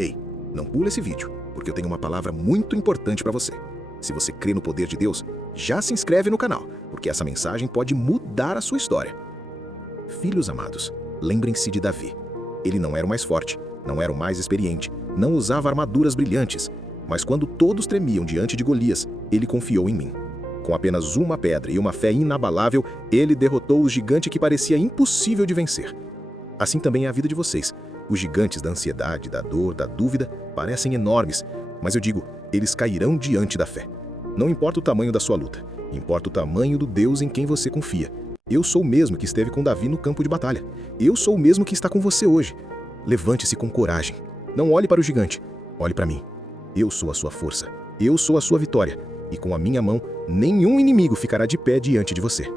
Ei, não pula esse vídeo, porque eu tenho uma palavra muito importante para você. Se você crê no poder de Deus, já se inscreve no canal, porque essa mensagem pode mudar a sua história. Filhos amados, lembrem-se de Davi. Ele não era o mais forte, não era o mais experiente, não usava armaduras brilhantes, mas quando todos tremiam diante de Golias, ele confiou em mim. Com apenas uma pedra e uma fé inabalável, ele derrotou o gigante que parecia impossível de vencer. Assim também é a vida de vocês. Os gigantes da ansiedade, da dor, da dúvida parecem enormes, mas eu digo, eles cairão diante da fé. Não importa o tamanho da sua luta, importa o tamanho do Deus em quem você confia. Eu sou o mesmo que esteve com Davi no campo de batalha. Eu sou o mesmo que está com você hoje. Levante-se com coragem. Não olhe para o gigante, olhe para mim. Eu sou a sua força, eu sou a sua vitória, e com a minha mão, nenhum inimigo ficará de pé diante de você.